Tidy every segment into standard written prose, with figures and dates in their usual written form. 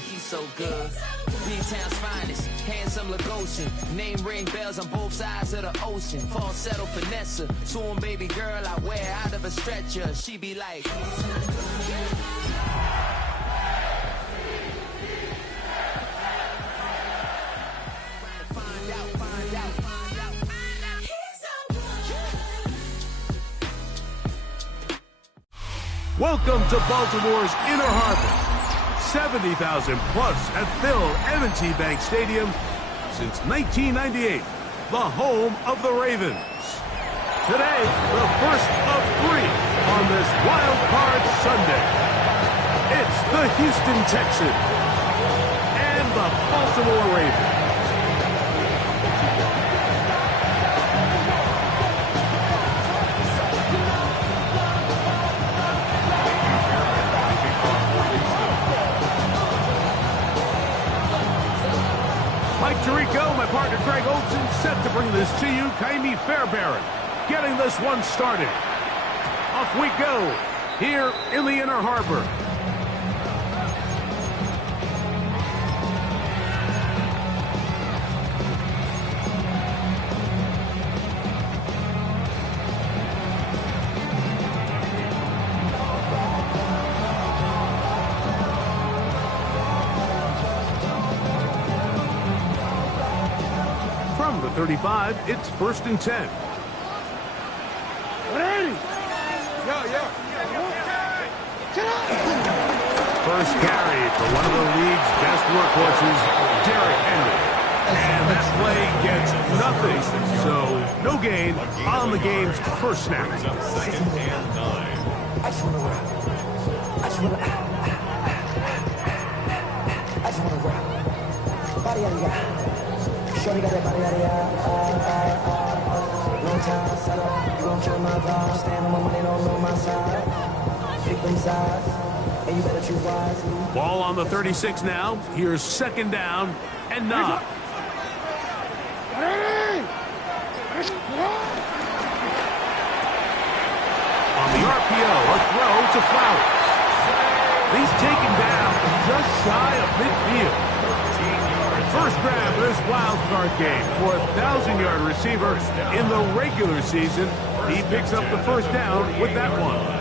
he's so good. B-Town's finest, handsome Lagosian. Name ring bells on both sides of the ocean. Falsetto finesse, soon baby girl I wear out of a stretcher. She be like... Welcome to Baltimore's Inner Harbor. 70,000 plus have filled M&T Bank Stadium since 1998, the home of the Ravens. Today, the first of 3 on this Wild Card Sunday. It's the Houston Texans and the Baltimore Ravens. Tirico, my partner Greg Olson, set to bring this to you. Kaimi Fairbairn getting this one started. Off we go here in the Inner Harbor. From the 35, it's 1st and 10. First carry for one of the league's best workhorses, Derrick Henry. And that play gets nothing. So no gain on the game's first snap. Shorty got that body out of long time, settle. You gon' kill my vibe. Stand on my money, don't know my side. Pick them sides, and you better choose wise. Ball on the 36 now. Here's 2nd down and 9. On the RPO, a throw to Flowers. He's taken down just shy of midfield. First grab of this wild card game for a 1,000-yard receiver in the regular season. He picks up the first down with that one.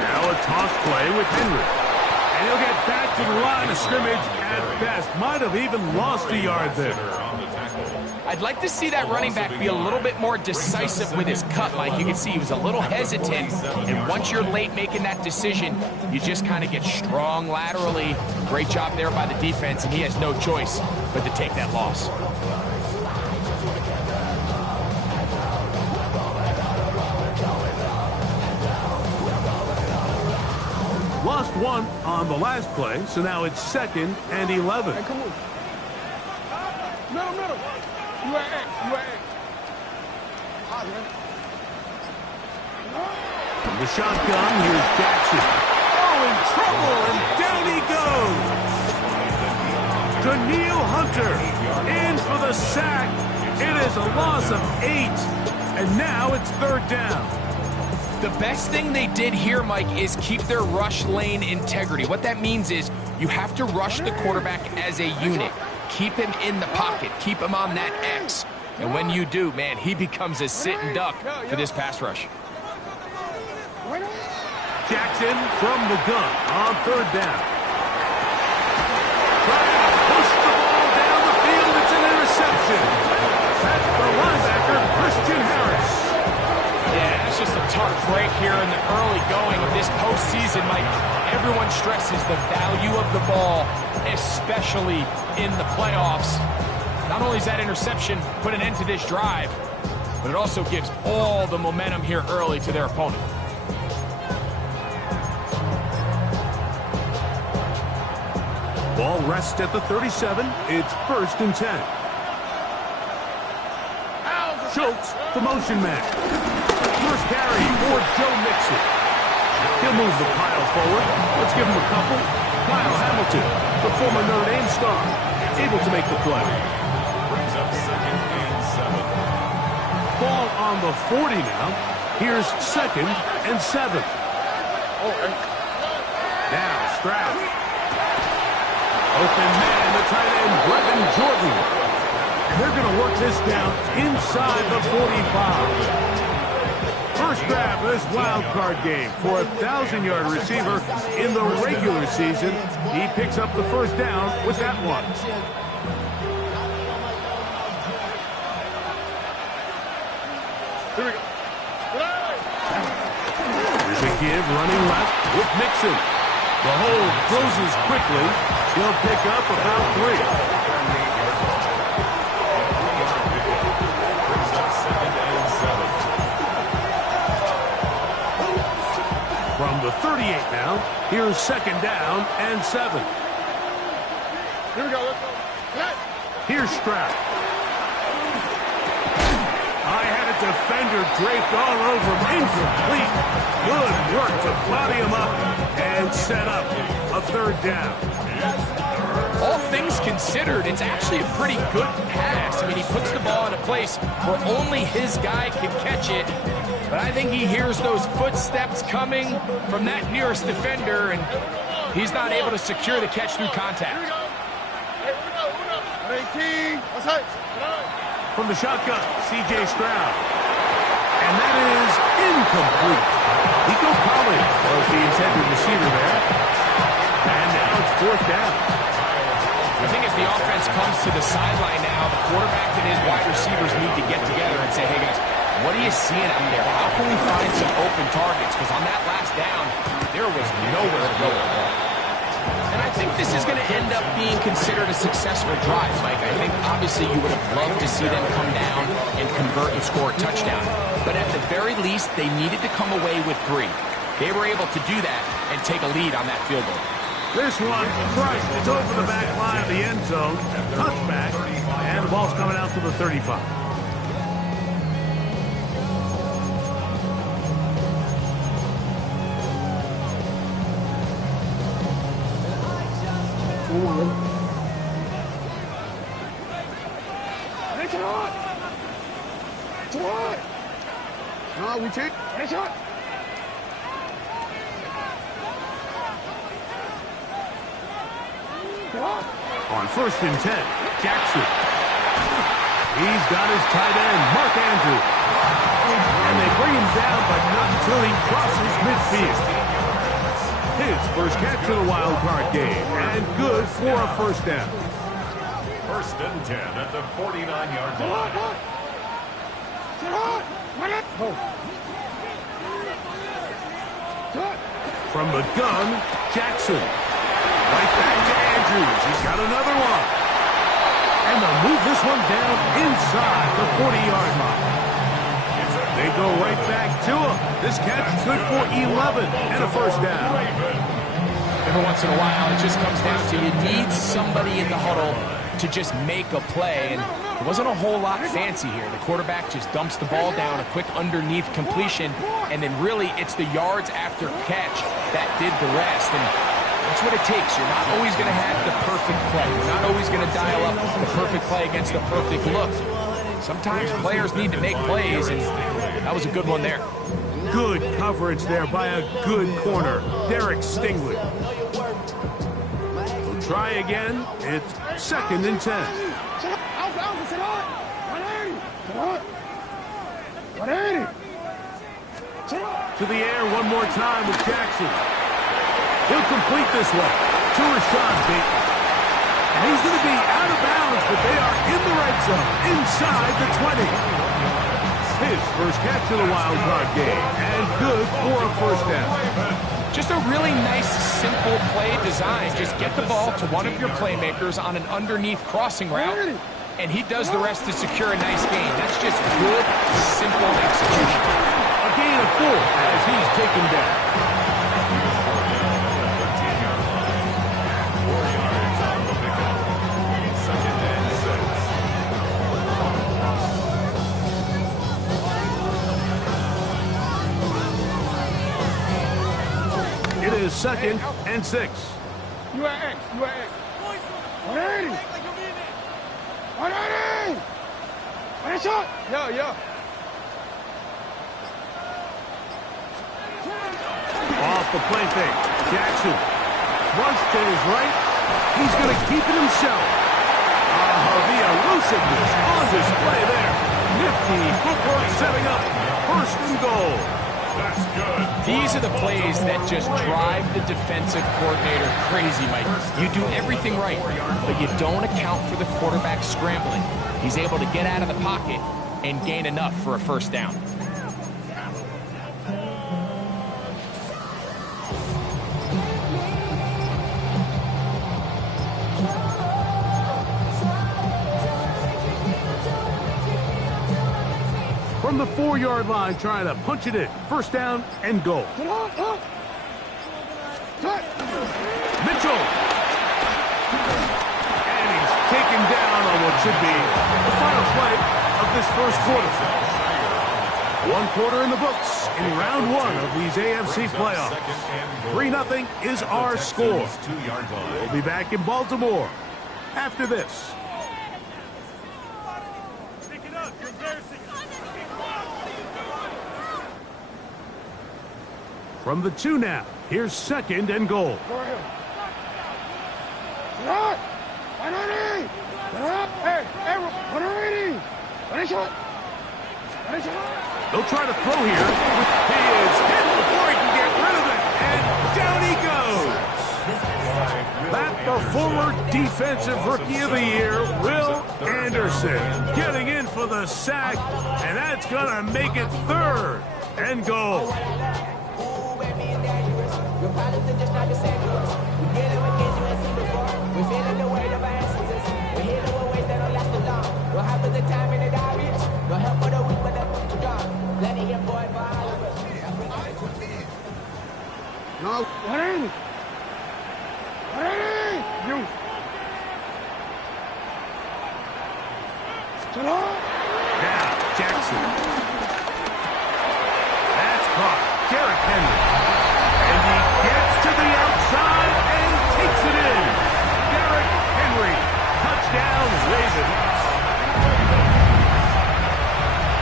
Now a toss play with Henry. And he'll get back to the line of scrimmage at best. Might have even lost a yard there. I'd like to see that running back be a little bit more decisive with his cut, Mike. You can see he was a little hesitant. And once you're late making that decision, you just kind of get strong laterally. Great job there by the defense, and he has no choice but to take that loss. Lost one on the last play, so now it's 2nd and 11. Hey, come on. Middle. You at X. From the shotgun, here's Jackson. Oh, in trouble, and down he goes. Daniil Hunter in for the sack. It is a loss of 8, and now it's 3rd down. The best thing they did here, Mike, is keep their rush lane integrity. What that means is you have to rush the quarterback as a unit. Keep him in the pocket. Keep him on that X. And when you do, man, he becomes a sitting duck for this pass rush. Jackson from the gun on 3rd down. Trying to push the ball down the field. It's an interception. That's the linebacker, Christian Harris. Yeah, it's just a tough break here in the early going of this postseason, Mike. Everyone stresses the value of the ball, especially in the playoffs. Not only does that interception put an end to this drive, but it also gives all the momentum here early to their opponent. Ball rests at the 37. It's 1st and 10. Schultz, the motion man. First carry for Joe Mixon. He'll move the pile forward. Let's give him a couple. Kyle Hamilton, the former Notre Dame star, able to make the play. Brings up 2nd and 7. Ball on the 40 now. Here's 2nd and 7. Now Stroud. Open man, the tight end, Brevin Jordan. And they're going to work this down inside the 45. First grab of this wild card game for a 1,000-yard receiver in the regular season. He picks up the first down with that one. Here's a give running left with Mixon. The hole closes quickly. He'll pick up about 3. Brings up 2nd and 7. From the 38 now, here's 2nd down and 7. Here we go. Let's go. Here's Stroud. I had a defender draped all over him. Incomplete. Good work to body him up and set up a 3rd down. All things considered, it's actually a pretty good pass. I mean, he puts the ball in a place where only his guy can catch it. But I think he hears those footsteps coming from that nearest defender, and he's not able to secure the catch through contact. From the shotgun, C.J. Stroud. And that is incomplete. Nico Collins was the intended receiver there. And now it's 4th down. I think as the offense comes to the sideline now, the quarterback and his wide receivers need to get together and say, hey guys, what are you seeing out there? How can we find some open targets? Because on that last down, there was nowhere to go with the ball. And I think this is going to end up being considered a successful drive, Mike. I think obviously you would have loved to see them come down and convert and score a touchdown. But at the very least, they needed to come away with 3. They were able to do that and take a lead on that field goal. This one crushed. It's over the back line of the end zone. Touchback. And the ball's coming out to the 35. No, we take. On 1st and 10, Jackson. He's got his tight end, Mark Andrews. And they bring him down, but not until he crosses midfield. His first catch of the wild card game, and good for a 1st down. 1st and 10 at the 49-yard line. From the gun, Jackson. Right back to Andrews. He's got another one. And they'll move this one down inside the 40-yard line. They go right back to him. This catch is good for 11 and a 1st down. Every once in a while, it just comes down to you need somebody in the huddle to just make a play. And it wasn't a whole lot fancy here. The quarterback just dumps the ball down, a quick underneath completion, and then really it's the yards after catch that did the rest. And that's what it takes. You're not always going to have the perfect play. You're not always going to dial up the perfect play against the perfect look. Sometimes players need to make plays, and that was a good one there. Good coverage there by a good corner, Derek Stingley. We'll try again. It's 2nd and 10. To the air one more time with Jackson. He'll complete this one to Rashad Bateman. And he's going to be out of bounds, but they are in the red zone, inside the 20. His first catch of the wild card game, and good for a 1st down. Just a really nice, simple play design. Just get the ball to one of your playmakers on an underneath crossing route, and he does the rest to secure a nice gain. That's just good, simple execution. A gain of 4 as he's taken down. 2nd and 6. You at X. You at X. 180. 180. One shot. Yeah. Off the play fake. Jackson. Flush to his right. He's going to keep it himself. The elusiveness on display there. Nifty footwork setting up 1st and goal. That's good. These are the plays that just drive the defensive coordinator crazy, Mike. You do everything right, but you don't account for the quarterback scrambling. He's able to get out of the pocket and gain enough for a 1st down. From the 4-yard line, trying to punch it in. 1st down and goal. Mitchell. And he's taken down on what should be the final play of this 1st quarter. 1 quarter in the books in round 1 of these AFC playoffs. 3-0 is our score. We'll be back in Baltimore after this. From the 2 now, here's 2nd and goal. They'll try to throw here. He is hit before he can get rid of it, and down he goes. That the former defensive rookie of the year, Will Anderson, getting in for the sack, and that's going to make it 3rd and goal. Your problems are just not the same to us. We dealing with things you ain't seen before. We feeling the weight of our ancestors. We're healing with ways that don't last too long. What happens in time in the obvious? No help for the weak, but the strong. Plenty here, boy, for all of us. No, 180. 180. You. Now, Jackson. That's caught. Derrick Henry. And he gets to the outside and takes it in. Derrick Henry. Touchdown, Ravens.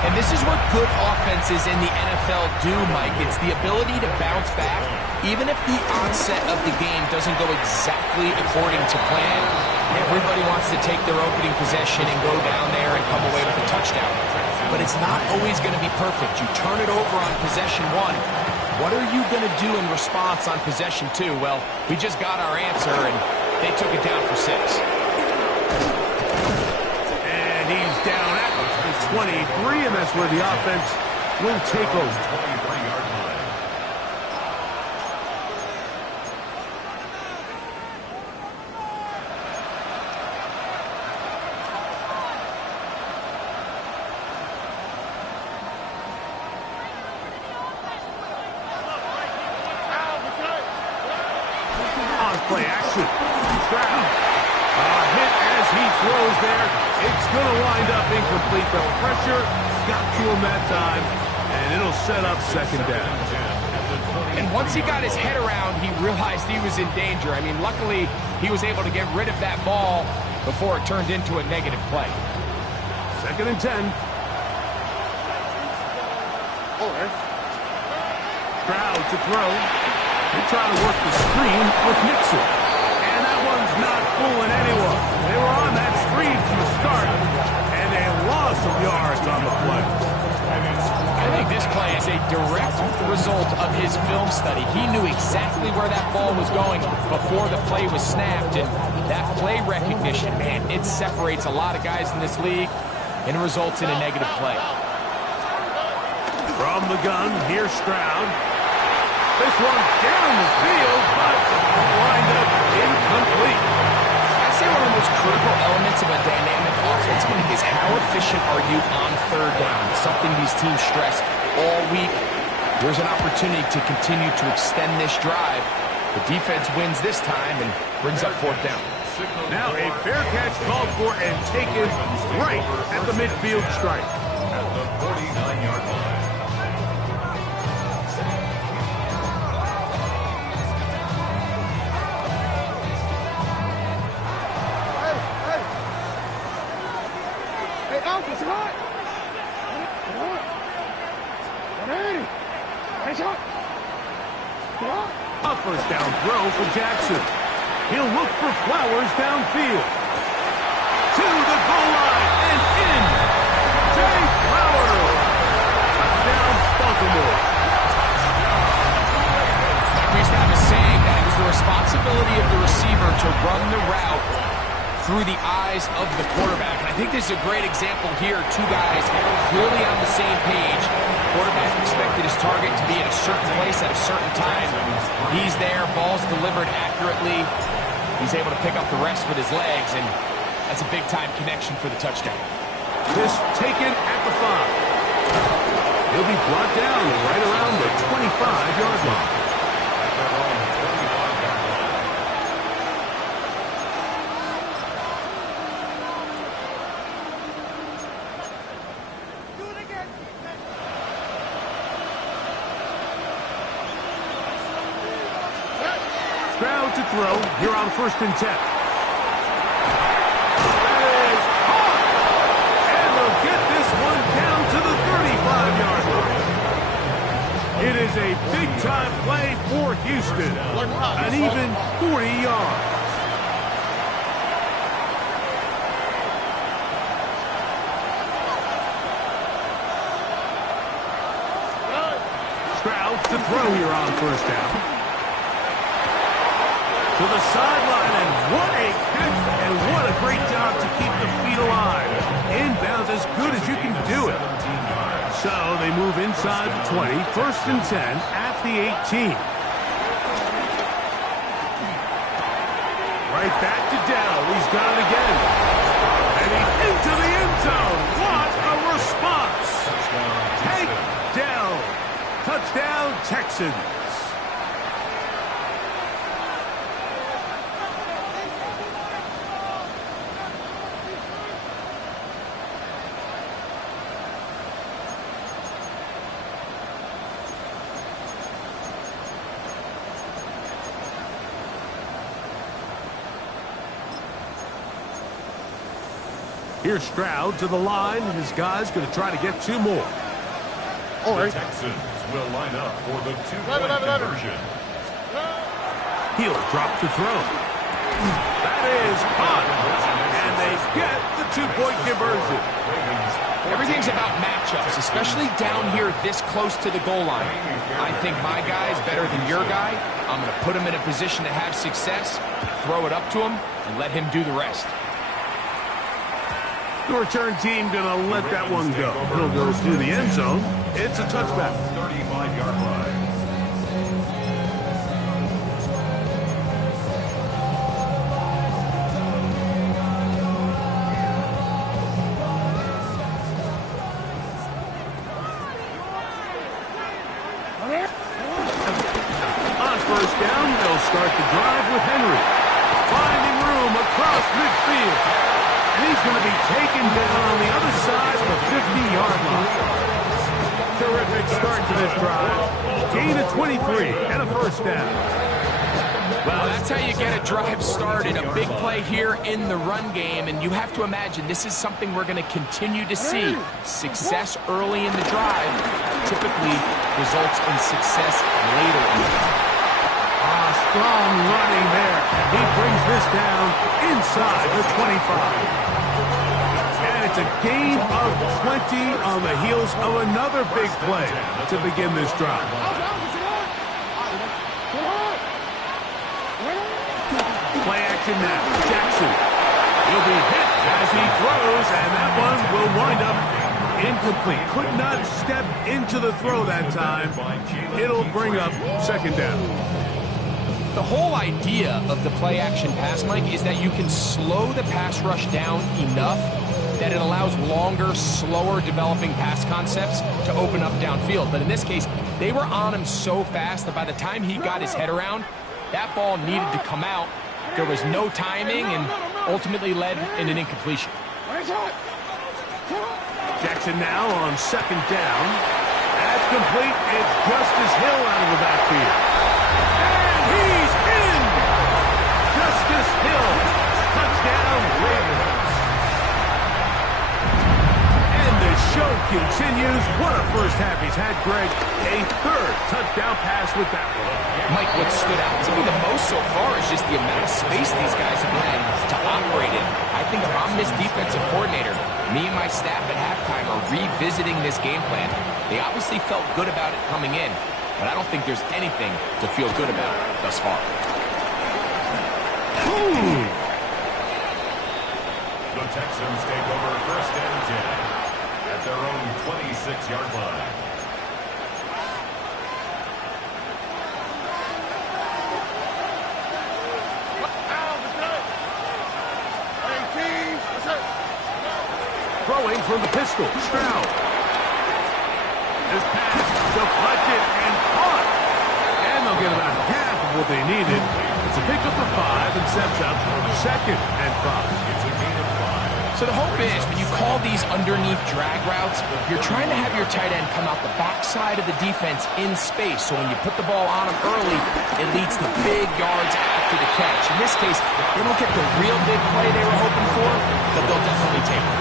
And this is what good offenses in the NFL do, Mike. It's the ability to bounce back, even if the onset of the game doesn't go exactly according to plan. Everybody wants to take their opening possession and go down there and come away with a touchdown. But it's not always going to be perfect. You turn it over on possession 1. What are you going to do in response on possession 2? Well, we just got our answer, and they took it down for 6. And he's down at the 23, and that's where the offense will take over. Play action. Stroud. Hit as he throws there. It's going to wind up incomplete. The pressure got to him that time, and it'll set up 2nd down. And once he got his head around, he realized he was in danger. I mean, luckily, he was able to get rid of that ball before it turned into a negative play. 2nd and 10. Stroud to throw. They're trying to work the screen with Nixon. And that one's not fooling anyone. They were on that screen from the start, and they lost some yards on the play. I think this play is a direct result of his film study. He knew exactly where that ball was going before the play was snapped, and that play recognition, man, it separates a lot of guys in this league and results in a negative play. From the gun, here's Stroud. This one down the field, but wind up incomplete. I'd say one of the most critical elements of a dynamic offense, Mike, is how efficient are you on 3rd down? Something these teams stress all week. There's an opportunity to continue to extend this drive. The defense wins this time and brings up 4th down. Now a fair catch called for and taken right at the midfield stripe. At the 49-yard line. Hey, Alpha, it's hot. A first down throw for Jackson. He'll look for Flowers downfield. To the goal line and in. Jay Flowers. Touchdown, Baltimore. We used to have a saying that it was the responsibility of the receiver to run the route through the eyes of the quarterback. And I think this is a great example here. Two guys clearly on the same page. Quarterback expected his target to be at a certain place at a certain time. He's there, ball's delivered accurately. He's able to pick up the rest with his legs, and that's a big-time connection for the touchdown. This taken at the 5. He'll be brought down right around the 25-yard line. Stroud to throw here on 1st and 10. That is caught! And they'll get this one down to the 35-yard line. It is a big-time play for Houston. An even 40 yards. Stroud to throw here on 1st down. To the sideline, and what a catch, and what a great job to keep the feet alive. Inbounds as good as you can do it. So they move inside the 20, 1st and 10 at the 18. Right back to Dell. He's got it again. And he's into the end zone. What a response. Take Dell. Touchdown, Texans. Here's Stroud to the line. His guy's going to try to get 2 more. The Texans will line up for the 2-point conversion. He'll drop to throw. That is caught. And they get the 2-point conversion. Everything's about matchups, especially down here this close to the goal line. I think my guy is better than your guy. I'm going to put him in a position to have success, throw it up to him, and let him do the rest. The return team going to let that one go. It'll go through the end zone. It's a touchback. 35-yard line. On 1st down, they'll start the drive with Henry. Finding room across midfield. And he's going to be taken down on the other side of the 50-yard line. Terrific start to this drive. Gain of 23 and a 1st down. Well, that's how you get a drive started. A big play here in the run game. And you have to imagine this is something we're going to continue to see. Success early in the drive typically results in success later in the drive. Strong running there. He brings this down inside the 25. And it's a gain of 20 on the heels of another big play to begin this drive. Play action now. Jackson. He'll be hit as he throws, and that one will wind up incomplete. Could not step into the throw that time. It'll bring up 2nd down. The whole idea of the play-action pass, Mike, is that you can slow the pass rush down enough that it allows longer, slower developing pass concepts to open up downfield. But in this case, they were on him so fast that by the time he got his head around, that ball needed to come out. There was no timing and ultimately led in an incompletion. Jackson now on 2nd down. That's complete. It's Justice Hill out of the backfield. He's in! Justice Hill. Touchdown, Ravens. continues. What a first half he's had, Greg. A third touchdown pass with that one. Mike, what stood out to me the most so far is just the amount of space these guys have had to operate in. I think if I'm this defensive coordinator, me and my staff at halftime are revisiting this game plan. They obviously felt good about it coming in, but I don't think there's anything to feel good about thus far. Ooh. The Texans take over 1st and 10 at their own 26-yard line. Throwing from the pistol, Stroud. This pass deflected and caught. And they'll get about half of what they needed. It's a pickup of 5 and sets up 2nd and 5. It's a gain of 5. So the hope is, when you call these underneath drag routes, you're trying to have your tight end come out the backside of the defense in space. So when you put the ball on him early, it leads to big yards after the catch. In this case, they don't get the real big play they were hoping for, but they'll definitely take it.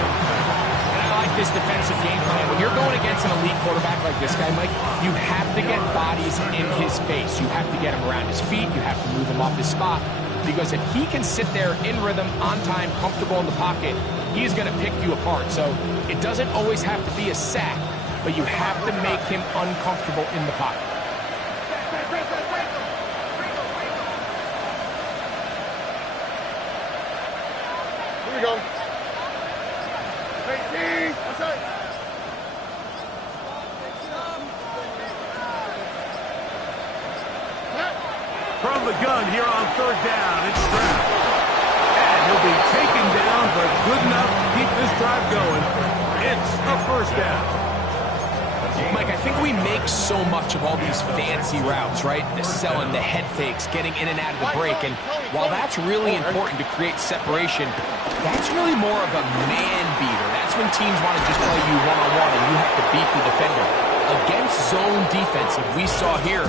And I like this defensive game plan. When you're going against an elite quarterback like this guy, Mike, you have to get bodies in his face. You have to get him around his feet. You have to move him off his spot. Because if he can sit there in rhythm, on time, comfortable in the pocket, he's going to pick you apart. So it doesn't always have to be a sack, but you have to make him uncomfortable in the pocket. Here we go. 18. That's it. From the gun here on 3rd down, it's Stroud. And he'll be taken down, but good enough to keep this drive going. It's a 1st down. Mike, I think we make so much of all these fancy routes, right? The selling, the head fakes, getting in and out of the break. And while that's really important to create separation, that's really more of a man beater. That's when teams want to just play you one-on-one and you have to beat the defender. Against zone defense, like we saw here,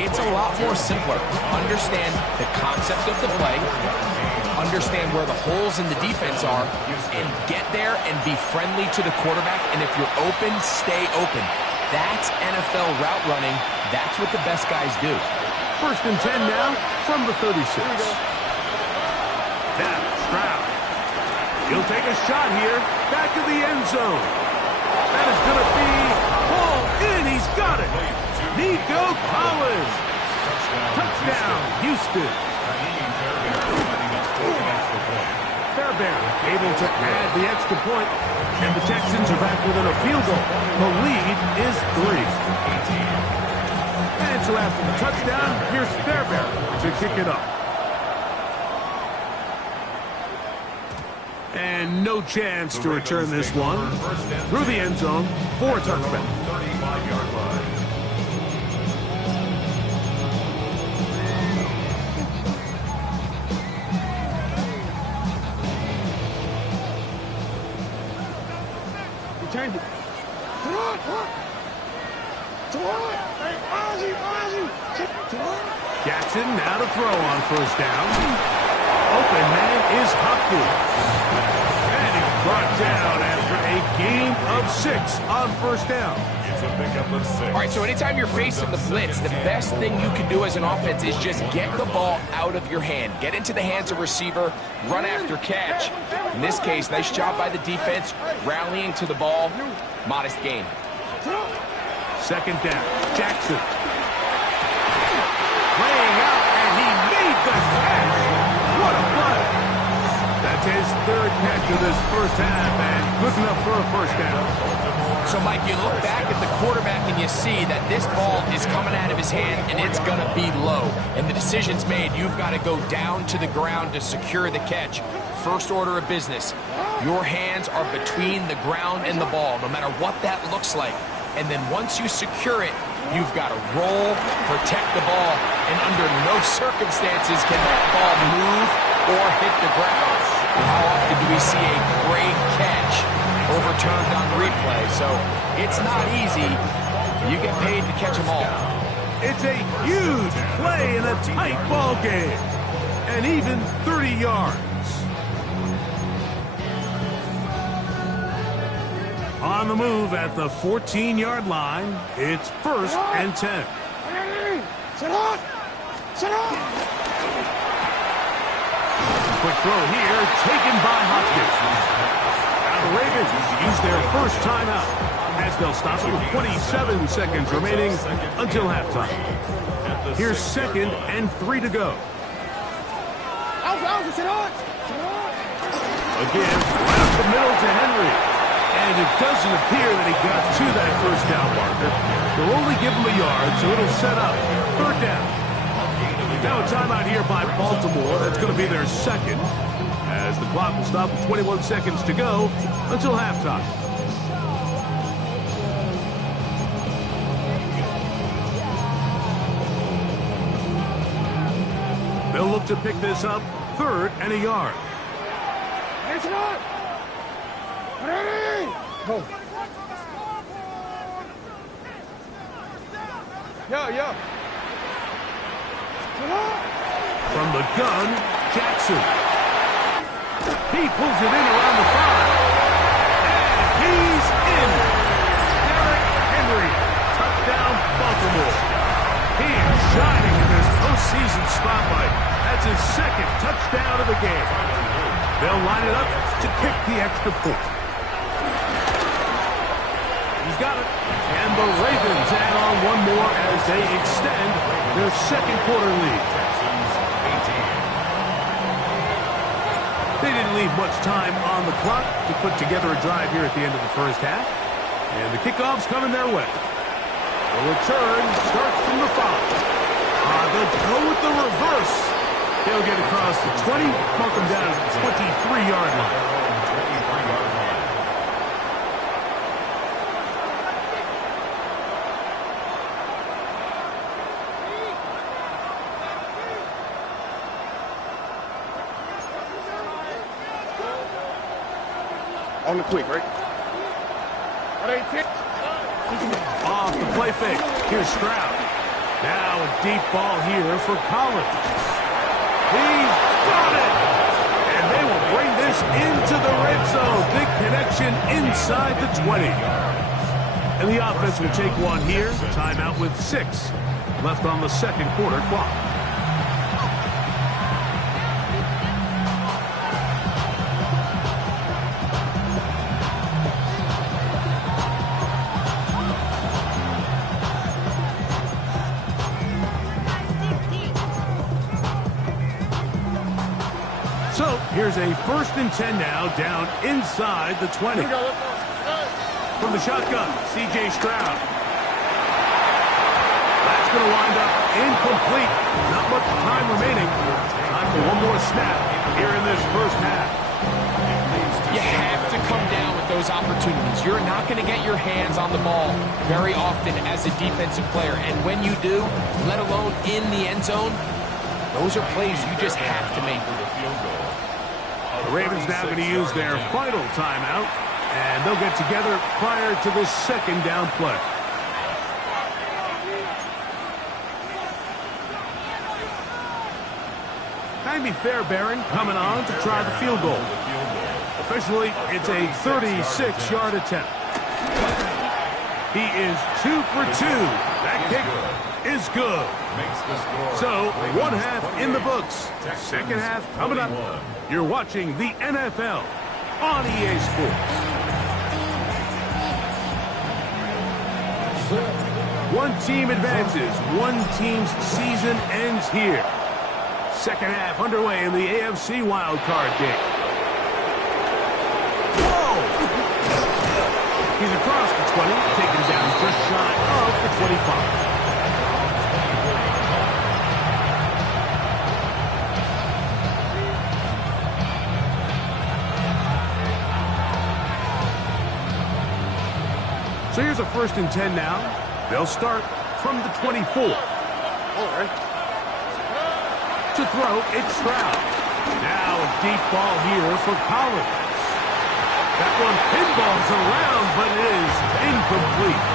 it's a lot more simpler. Understand the concept of the play, understand where the holes in the defense are, and get there and be friendly to the quarterback. And if you're open, stay open. That's NFL route running. That's what the best guys do. 1st and 10 now from the 36. Now, Stroud. He'll take a shot here. Back to the end zone. That is going to be pulled in. He's got it. Nico Collins. Touchdown, Houston. Fairbairn able to add the extra point, and the Texans are back within a field goal. The lead is 3. And so after the touchdown, here's Fairbairn to kick it up. And no chance to return this one. Through the end zone for a touchback. 35-yard line. Returned it. Jackson now to throw on 1st down. Open man is Hopkins. And he's brought down after a gain of 6 on 1st down. It's a pickup of 6. All right, so anytime you're facing the blitz, the best thing you can do as an offense is just get the ball out of your hand. Get into the hands of receiver, run after catch. In this case, nice job by the defense, rallying to the ball. Modest gain. 2nd down, Jackson. Laying out, and he made the catch. What a play. That's his 3rd catch of this 1st half, and good enough for a 1st down. So, Mike, you look back at the quarterback and you see that this ball is coming out of his hand and it's going to be low. And the decision's made. You've got to go down to the ground to secure the catch. First order of business. Your hands are between the ground and the ball, no matter what that looks like. And then once you secure it, you've got to roll, protect the ball, and under no circumstances can that ball move or hit the ground. And how often do we see a great catch overturned on replay? So it's not easy. You get paid to catch them all. It's a huge play in a tight ball game. And even 30 yards. On the move at the 14-yard line, it's 1st and 10. Quick throw here, taken by Hopkins. Now the Ravens use their first timeout as they'll stop with 27 seconds remaining until halftime. Here's 2nd and 3 to go. Again, right up the middle to Henry. And it doesn't appear that he got to that first down marker. They'll only give him a yard, so it'll set up 3rd down. Now a timeout here by Baltimore. That's going to be their 2nd, as the clock will stop with 21 seconds to go until halftime. They'll look to pick this up 3rd and a yard. Yo. From the gun, Jackson. He pulls it in around the 5. And he's in. Derrick Henry. Touchdown, Baltimore. He is shining in this postseason spotlight. That's his 2nd touchdown of the game. They'll line it up to kick the extra point. He's got it. And the Ravens add on one more as they extend their 2nd quarter lead. They didn't leave much time on the clock to put together a drive here at the end of the first half. And the kickoff's coming their way. The return starts from the 5. They'll go with the reverse. They'll get across the 20, mark them down at the 23-yard line. On the quick, right? Off the play fake. Here's Stroud. Now a deep ball here for Collins. He's got it! And they will bring this into the red zone. Big connection inside the 20. And the offense will take one here. Timeout with 6 left on the 2nd quarter clock. So here's a 1st and 10 now, down inside the 20. From the shotgun, C.J. Stroud. That's going to wind up incomplete. Not much time remaining. Time for one more snap here in this first half. You have to come down with those opportunities. You're not going to get your hands on the ball very often as a defensive player. And when you do, let alone in the end zone, those are plays you just have to make. The Ravens now going to use their final timeout, and they'll get together prior to this 2nd down play. Jaime Fairbairn coming on to try the field goal. Officially, it's a 36-yard attempt. He is 2 for 2. That kick is good. So, 1 half in the books. 2nd half coming up. You're watching the NFL on EA Sports. One team advances. One team's season ends here. 2nd half underway in the AFC wildcard game. Whoa! He's across the 20, taken down just shy of the 25. So here's a 1st and 10 now. They'll start from the 24. All right. To throw, it's Stroud. Now a deep ball here for Collins. That one pinballs around, but it is incomplete.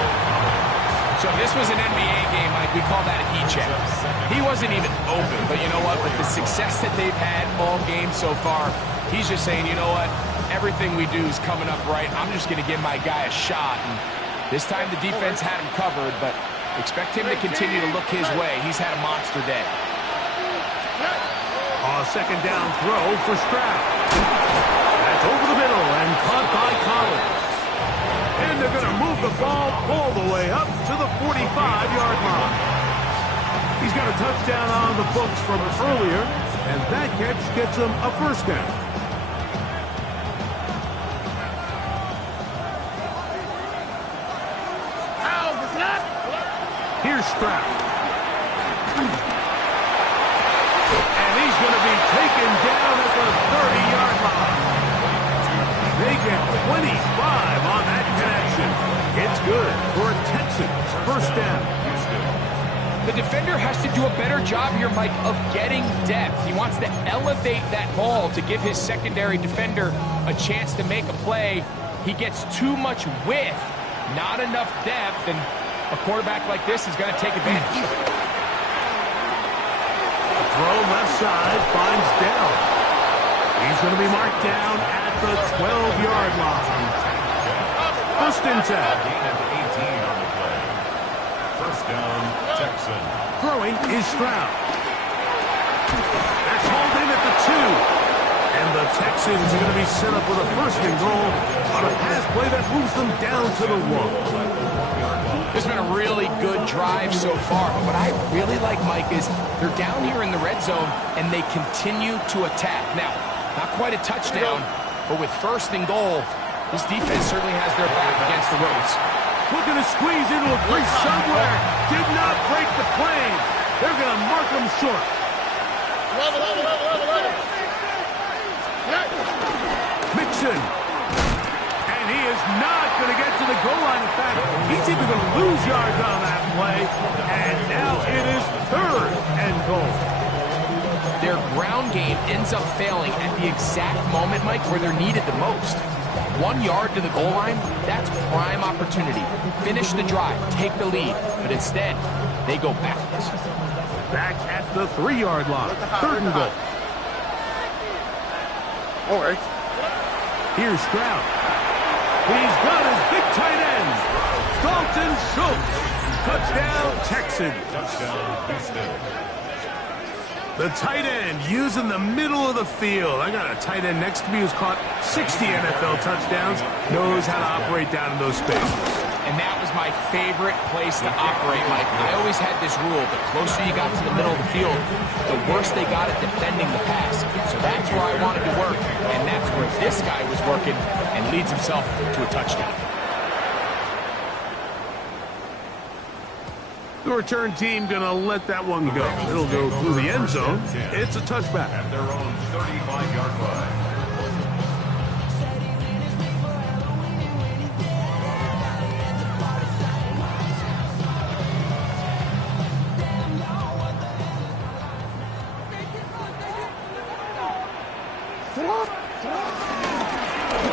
So if this was an NBA game, Mike, we call that a heat check. He wasn't even open, but you know what? With the success that they've had all game so far, He's just saying, you know what? Everything we do is coming up right. I'm just going to give my guy a shot. And this time the defense had him covered, but expect him to continue to look his way. He's had a monster day. A second down throw for Stroud. That's over the middle and caught by Collins. And they're going to move the ball all the way up to the 45-yard line. He's got a touchdown on the books from earlier, and that catch gets him a first down. Here's Stroud. And he's going to be taken down at the 30-yard line. They get 25 on that connection. It's good for a Texans first down. The defender has to do a better job here, Mike, of getting depth. He wants to elevate that ball to give his secondary defender a chance to make a play. He gets too much width, not enough depth, and a quarterback like this is going to take advantage. Throw left side, finds Dell. He's going to be marked down at the 12-yard line. First and 10. First down, Texan. Throwing is Stroud. That's hauled in at the 2. And the Texans are going to be set up with a first and goal on a pass play that moves them down to the 1. It's been a really good drive so far, but what I really like, Mike, is they're down here in the red zone, and they continue to attack. Now, not quite a touchdown, but with first and goal, this defense certainly has their back against the ropes. Looking to squeeze into a crease somewhere. Did not break the plane. They're going to mark him short. Mixon. And he is not going to get to the goal line. In fact, he's even going to lose yards on that play. And now it is third and goal. Their ground game ends up failing at the exact moment, Mike, where they're needed the most. 1 yard to the goal line, that's prime opportunity. Finish the drive, take the lead, but instead, they go backwards. Back at the 3-yard line, third and goal. All right. Here's Stroud. He's got his big tight end, Dalton Schultz. Touchdown, Texans. Touchdown, Houston. The tight end using the middle of the field. I got a tight end next to me who's caught 60 NFL touchdowns, knows how to operate down in those spaces. And that was my favorite place to operate, Mike. I always had this rule: the closer you got to the middle of the field, the worse they got at defending the pass. So that's where I wanted to work, and that's where this guy was working and leads himself to a touchdown. The return team going to let that one go. It'll go through the end zone. It's a touchback. At their own 35-yard line.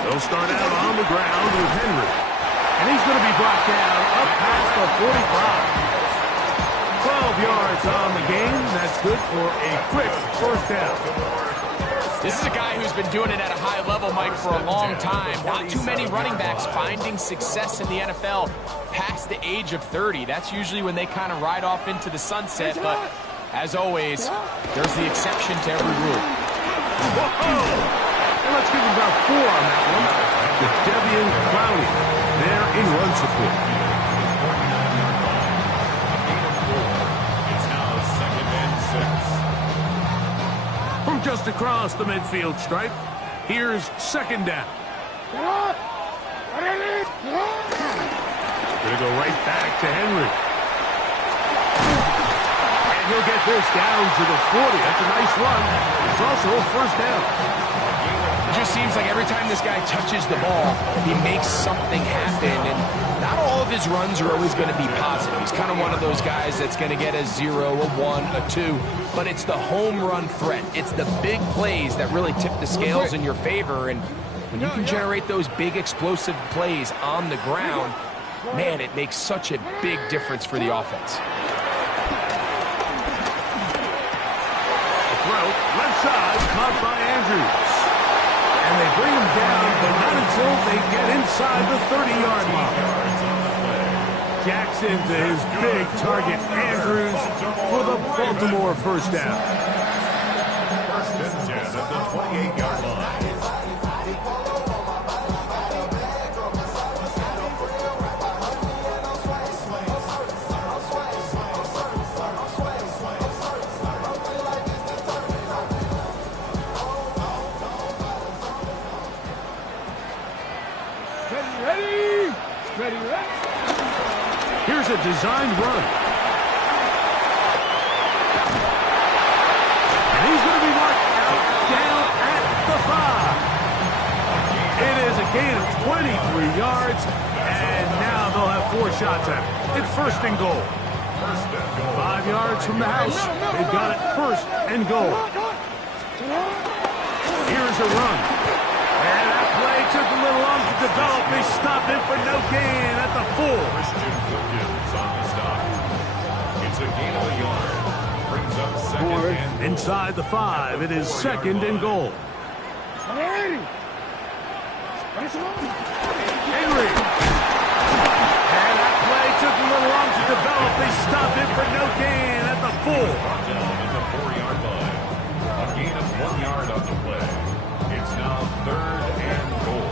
They'll start out on the ground with Henry. And he's going to be brought down up past the 45. 12 yards on the game. That's good for a quick first down. This is a guy who's been doing it at a high level, Mike, for a long time. Not too many running backs finding success in the NFL past the age of 30. That's usually when they kind of ride off into the sunset. But as always, there's the exception to every rule. And let's give him about 4 on that one. With Devian Clowney there in run support. From just across the midfield stripe, here's second down. Gonna go right back to Henry. And he'll get this down to the 40. That's a nice run. It's also a first down. It just seems like every time this guy touches the ball, he makes something happen, and not all of his runs are always going to be positive. He's kind of one of those guys that's going to get a 0, a 1, a 2, but it's the home run threat. It's the big plays that really tip the scales in your favor, and when you can generate those big explosive plays on the ground, man, it makes such a big difference for the offense. The throw, left side, caught by Andrews. And they bring him down, but not until they get inside the 30-yard line. Jackson to his big target, Andrews, for the Baltimore first down. First and 10 at the 28-yard line. Here's a designed run. And he's going to be marked out down at the 5. It is a gain of 23 yards, and now they'll have 4 shots at it. It's first and goal. 5 yards from the house. They've got it first and goal. Here's a run. And that play took a little long to develop. They stopped it for no gain at the 4. On the stop. It's a gain of a yard. Brings up second and inside the 5. It is second and goal. Henry. Henry. And that play took a little long to develop. They stopped it for no gain at the 4. Brought down at the 4-yard line. A gain of 1 yard on the play. It's now third and goal.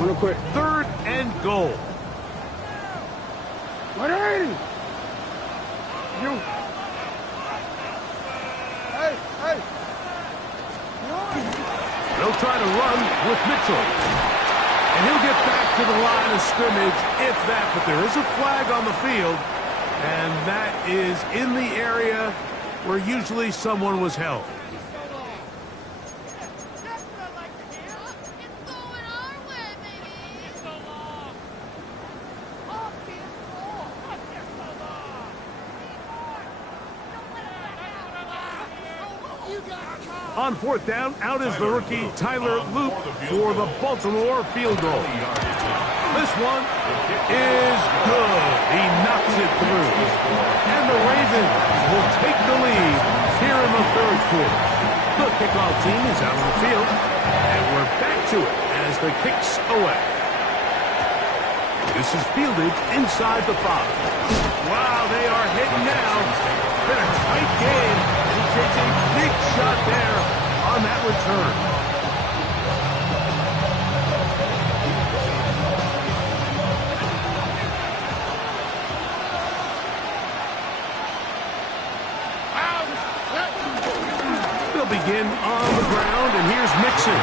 Real quick. Third and goal. 180. You. Hey. They'll try to run with Mitchell. And he'll get back to the line of scrimmage, if that. But there is a flag on the field, and that is in the area where usually someone was held. On fourth down, out is the rookie Tyler Loop for the Baltimore field goal. This one is good. He knocks it through. And the Ravens will take the lead here in the third quarter. The kickoff team is out on the field, and we're back to it as the kick's away. This is fielded inside the 5. Wow, they are hitting now. Been a tight game, and he takes a big shot there on that return. They'll begin on the ground, and here's Mixon.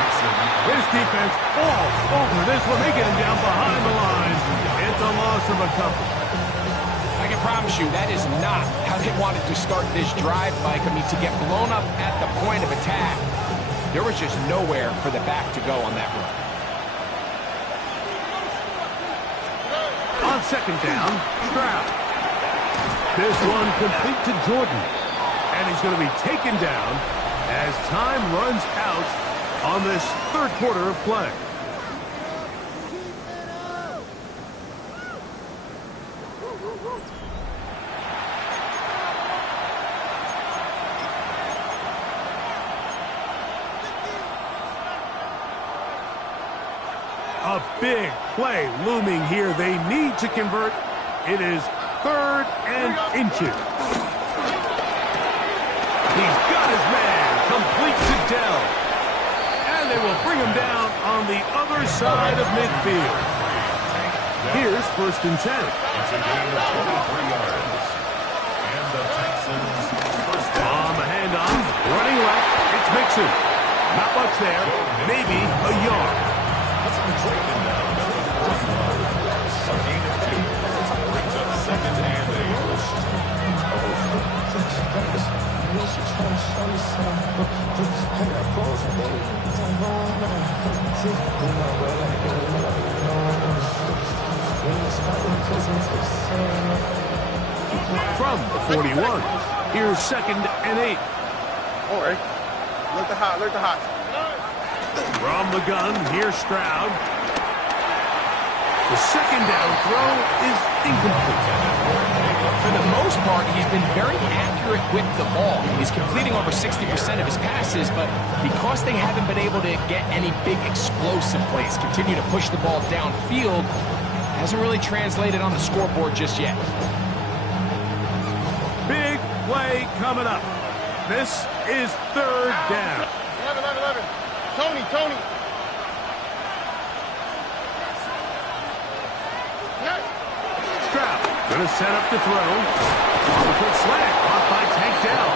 His defense all over this one. They get him down behind the line. It's a loss of a couple. I can promise you that is not how they wanted to start this drive, Mike. I mean, to get blown up at the point of attack, there was just nowhere for the back to go on that run. On second down, Stroud. This one complete to Jordan. And he's going to be taken down as time runs out on this third quarter of play. A big play looming here. They need to convert. It is third and inches. He's got his man complete to Dell. And they will bring him down on the other side of midfield. Here's first and 10. It's a gain of 23 yards. And the Texans first down. On the handoff, running left, it's Mixon. Not much there, maybe a yard. Taken down at the 4 yard. A gain of 2. Brings up second and 8. From the 41, here's second and 8. All right. Look the hot. From the gun, here's Stroud. The second down throw is incomplete. For the most part, he's been very accurate with the ball. He's completing over 60% of his passes, but because they haven't been able to get any big explosive plays, continue to push the ball downfield, hasn't really translated on the scoreboard just yet. Big play coming up. This is third down. 11. Tony. Stroud gonna set up to throw. On the quick slant, caught by Tank Dell.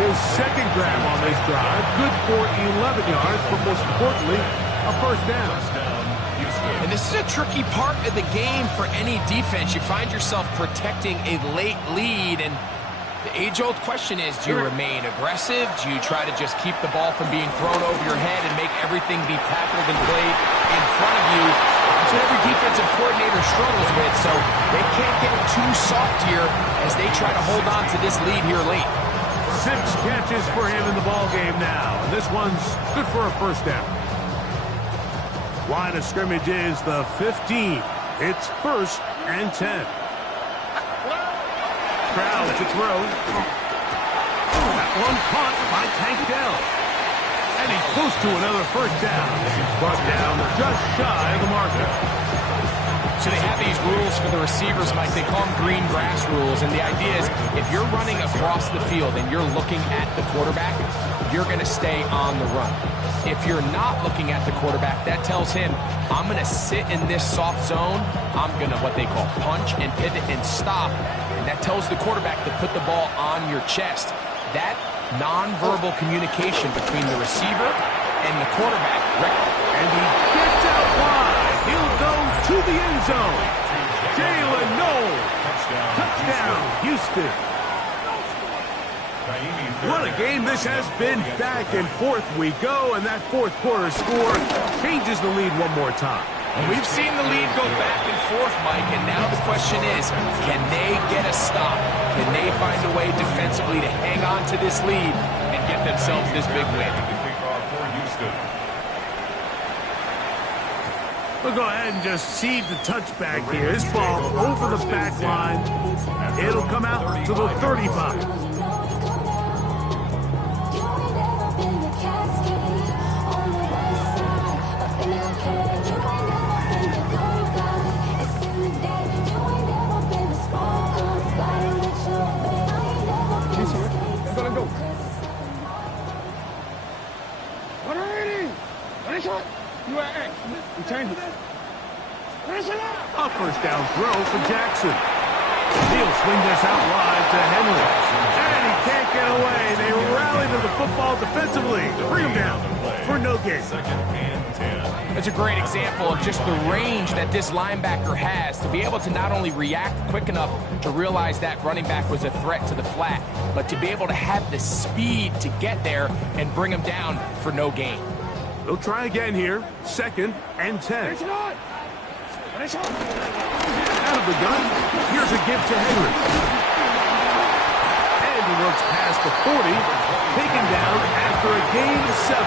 His second grab on this drive, good for 11 yards, but most importantly, a first down. And this is a tricky part of the game for any defense. You find yourself protecting a late lead, and the age-old question is, do you remain aggressive? Do you try to just keep the ball from being thrown over your head and make everything be tackled and played in front of you? That's what every defensive coordinator struggles with, so they can't get too soft here as they try to hold on to this lead here late. 6 catches for him in the ball game now, and this one's good for a first down. Line of scrimmage is the 15. It's 1st and 10. Stroud to throw. That one caught by Tank Dell. And he's close to another first down. He's brought down just shy of the marker. So they have these rules for the receivers, Mike. They call them green grass rules. And the idea is if you're running across the field and you're looking at the quarterback, you're going to stay on the run. If you're not looking at the quarterback, that tells him, I'm going to sit in this soft zone. I'm going to what they call punch and pivot and stop. And that tells the quarterback to put the ball on your chest. That nonverbal communication between the receiver and the quarterback. And he gets out wide. He'll go to the end zone. Jalen Noel. Touchdown, Houston. What a game this has been. Back and forth we go, and that fourth quarter score changes the lead one more time. And we've seen the lead go back and forth, Mike, and now the question is, can they get a stop? Can they find a way defensively to hang on to this lead and get themselves this big win? We'll go ahead and just seed the touchback here. This ball over the back line. It'll come out to the 35. A first down throw for Jackson. He'll swing this out wide to Henry. And he can't get away. They rally to the football defensively. Bring him down for no gain. It's a great example of just the range that this linebacker has to be able to not only react quick enough to realize that running back was a threat to the flat, but to be able to have the speed to get there and bring him down for no gain. They'll try again here. 2nd and 10. Out of the gun. Here's a give to Henry. And he looks past the 40. Taken down after a gain of 7.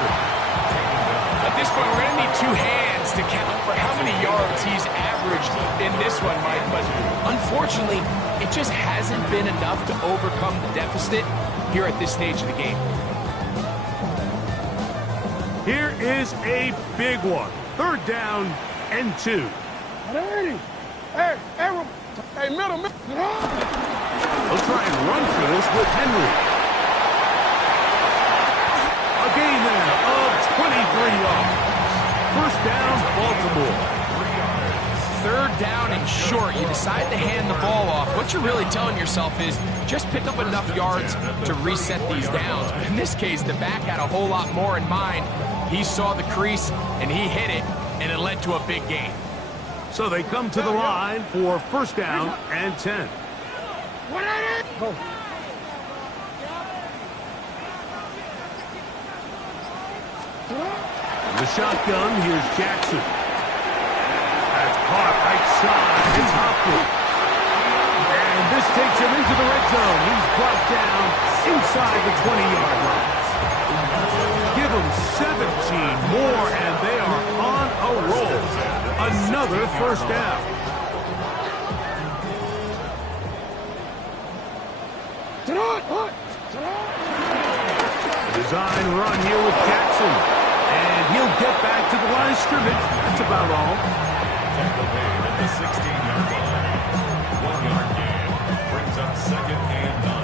At this point, we're going to need 2 hands to count for how many yards he's averaged in this one, Mike. But unfortunately, it just hasn't been enough to overcome the deficit here at this stage of the game. Here is a big one. 3rd down and 2. Hey, middle. They'll try and run for this with Henry. A gain there of 23 yards. First down, Baltimore. 3rd down and short. You decide to hand the ball off. What you're really telling yourself is just pick up enough yards to reset these downs. But in this case, the back had a whole lot more in mind. He saw the crease, and he hit it, and it led to a big gain. So they come to the line for first down and 10. The shotgun, here's Jackson. That's caught right side. It's Hopkins. And this takes him into the red zone. He's brought down inside the 20-yard line. Give them 17 more, and they are on a roll. A Another first down. Design run here with Jackson. And he'll get back to the line of scrimmage. That's about all. Tackle made at the 16-yard line. 1-yard gain. Brings up 2nd and 9.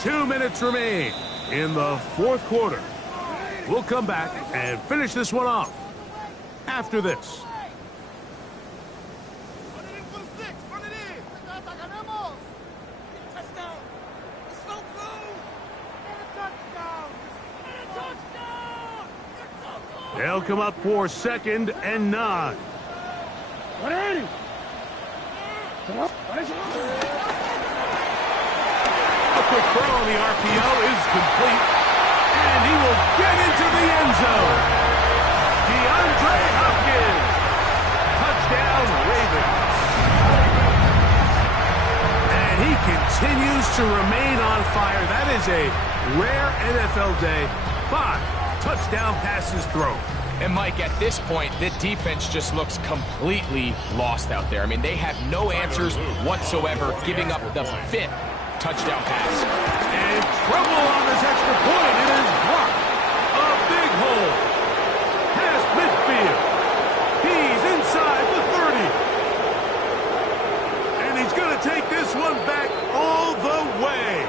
Two minutes remain in the fourth quarter. We'll come back and finish this one off after this. Run it in for the 6. Run it in. Touchdown. It's so close. And a touchdown. And a touchdown. It's so close. They'll come up for 2nd and 9. A quick throw on the RPO is complete, and he will get into the end zone. DeAndre Hopkins, touchdown Ravens. And he continues to remain on fire. That is a rare NFL day. 5 touchdown passes thrown. And Mike, at this point, the defense just looks completely lost out there. I mean, they have no answers whatsoever, giving up the 5th touchdown pass. And trouble on this extra point. It is blocked. A big hole. Past midfield. He's inside the 30. And he's going to take this one back all the way.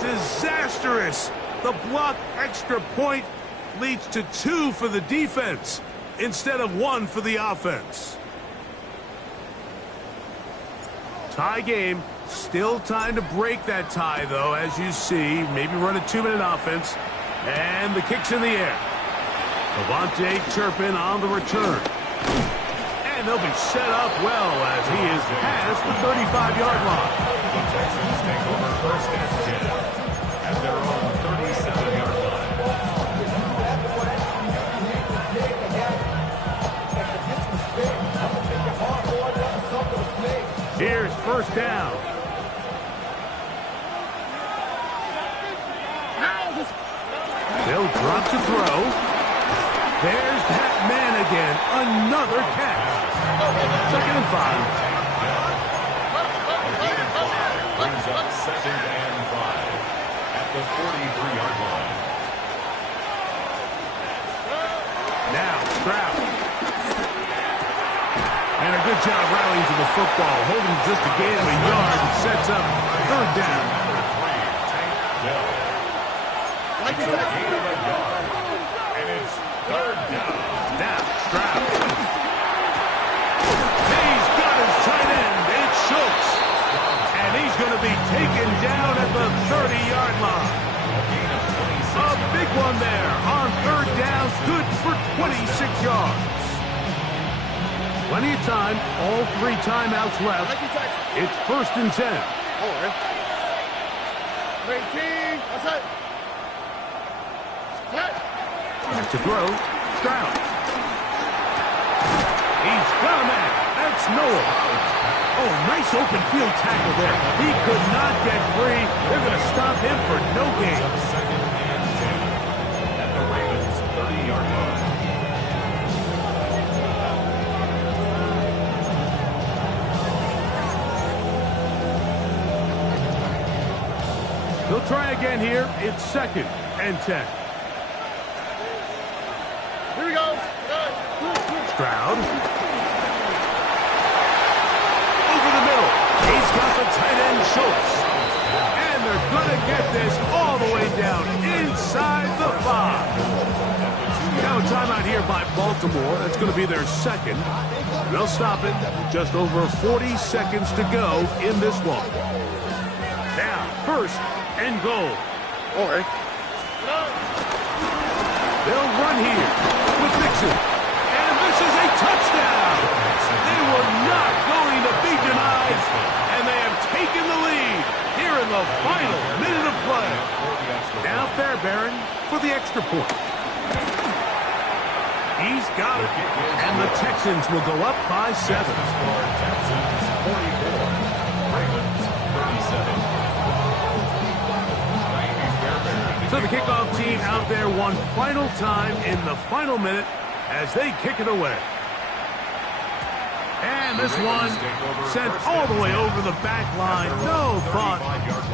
Disastrous. The blocked extra point leads to 2 for the defense instead of 1 for the offense. Tie game. Still time to break that tie, though, as you see. Maybe run a 2-minute offense. And the kick's in the air. Avante Turpin on the return. And they'll be set up well as he is past the 35-yard line. The Texans take over 1st and 10 at their own 37-yard line. Here's 1st down. They'll drop to throw. There's that man again. Another catch. 2nd and 5. Brings up 2nd and 5 at the 43-yard line. Now Stroud. And a good job rallying to the football. Holding just a gain of a yard and sets up 3rd down. It's a gain of a yard, and it's 3rd down. Now Stroud. He's got his tight end. It's Schultz. And he's going to be taken down at the 30-yard line. A big one there on 3rd down. Good for 26 yards. Plenty of time. All 3 timeouts left. It's 1st and 10. All right. 18. That's it. Back to throw. Stroud. He's got a man. That's Noah. Oh, nice open field tackle there. He could not get free. They're going to stop him for no gain. 2nd and 10 at the Ravens' 30-yard line. They'll try again here. It's 2nd and 10. Here we go. Stroud. Over the middle. He's got the tight end Schultz. And they're going to get this all the way down inside the 5. Now a timeout here by Baltimore. That's going to be their 2nd. They'll stop it. Just over 40 seconds to go in this one. Now, 1st and goal. All right. They'll run here with Mixon. And this is a touchdown. They were not going to be denied. And they have taken the lead And the final minute of play. Now Fairbairn for the extra point. He's got it. And the Texans will go up by 7. Texans 44, Ravens 37. So the kickoff team out there one final time in the final minute as they kick it away. And this one sent all the way over the back line. No thought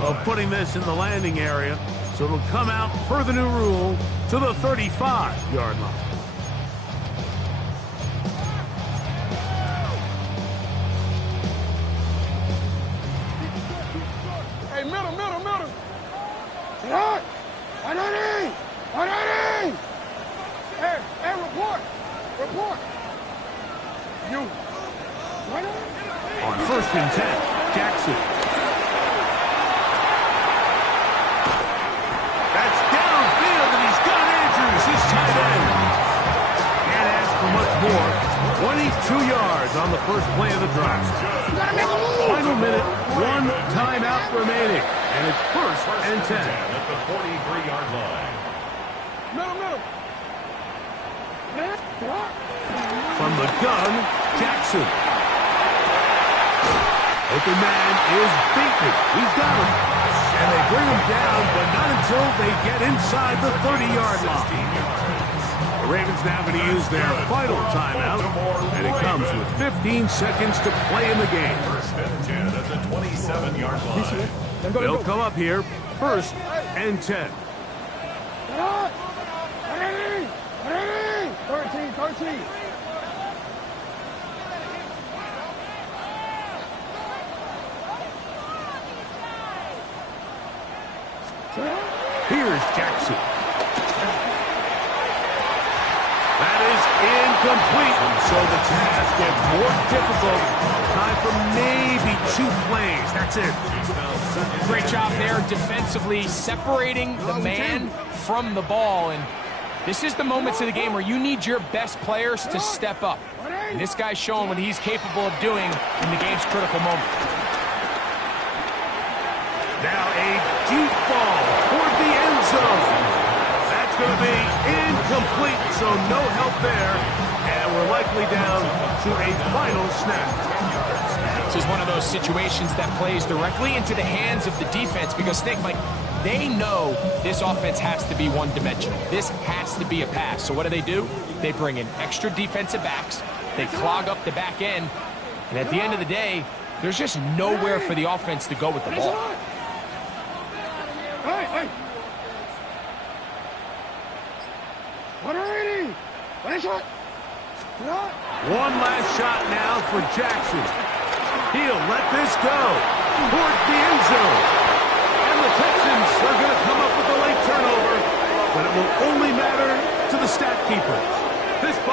of putting this in the landing area. So it'll come out per the new rule to the 35-yard line. Hey, middle. What? 180! Hey, report! You. On 1st and 10, Jackson. That's downfield, and he's got Andrews, his tight end. Can't ask for much more. 22 yards on the first play of the drive. Final minute, 1 timeout remaining, and it's 1st and 10. At the 43-yard line. Middle. From the gun, Jackson. Open man is beaten. He's got him. And they bring him down, but not until they get inside the 30-yard line. The Ravens now going to use their final timeout, and it comes with 15 seconds to play in the game. 1st and 10 at the 27-yard line. They'll come up here, 1st and 10. 13. Here's Jackson. That is incomplete. So the task gets more difficult. Time for maybe 2 plays. That's it. Great job there defensively, separating the man from the ball. And this is the moments of the game where you need your best players to step up. And this guy's showing what he's capable of doing in the game's critical moment. Now a deep ball toward the end zone. That's going to be incomplete, so no help there. And we're likely down to a final snap. This is one of those situations that plays directly into the hands of the defense because they know this offense has to be one-dimensional. This has to be a pass. So what do? They bring in extra defensive backs. They clog up the back end. And at the end of the day, there's just nowhere for the offense to go with the ball. Hey! 180! One last shot now for Jackson. He'll let this go towards the end zone. And the Texans are going to come up with a late turnover, but it will only matter to the stat keepers. This